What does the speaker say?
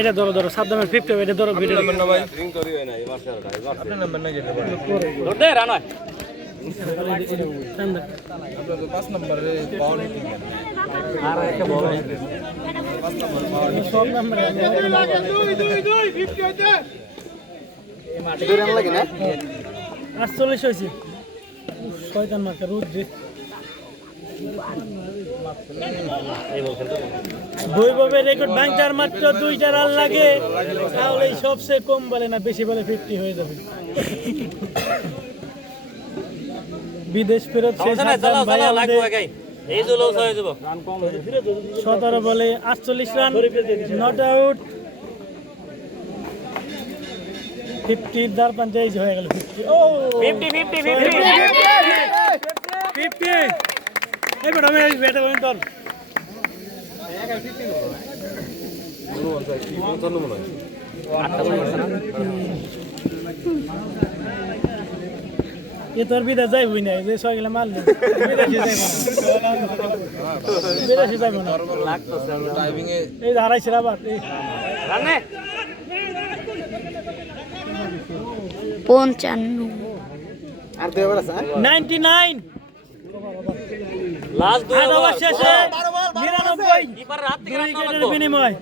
এটা ধরো ধরো সাদ্দামের 50 এটা ধরো ভিডিও নাম্বার না ভাই রিং করি হয় না এই মাসে আর ভাই মাসে আপনার নাম্বার না কেটে ধর দে রানা আপনার তো 5 নম্বরে পাওয়ার হিটিং আর একটা বড় সব নাম্বার এই মাটি করে লাগে না 48 হইছে শয়তান মার্কা রুদ্রে বৈভবের রেকর্ড ভাঙতে মাত্র 2টা রান লাগে তাহলে সবচেয়ে কম বলে না বেশি বলে 50 হয়ে যাবে বিদেশ ফেরত শেষ ভাই আমাদের এই যে লস হয়ে যাব রান কম হয়ে 17 বলে 48 রান নট আউট 50 দার পঞ্চায়েত হয়ে গেল 50 ও 50 এই বড় আমি ব্যাটে বলেন তোর এ তোর বিদা যাইবই না যে 6 গেলে মারলি বিদেশি যাইব না টাইমিং এ এই হারাইছে আবার রানে 55 আর দেবার আছে 99 লাস্ট দুই আর ওভার শেষে 99 এবার রাত থেকে রাত বিনিময়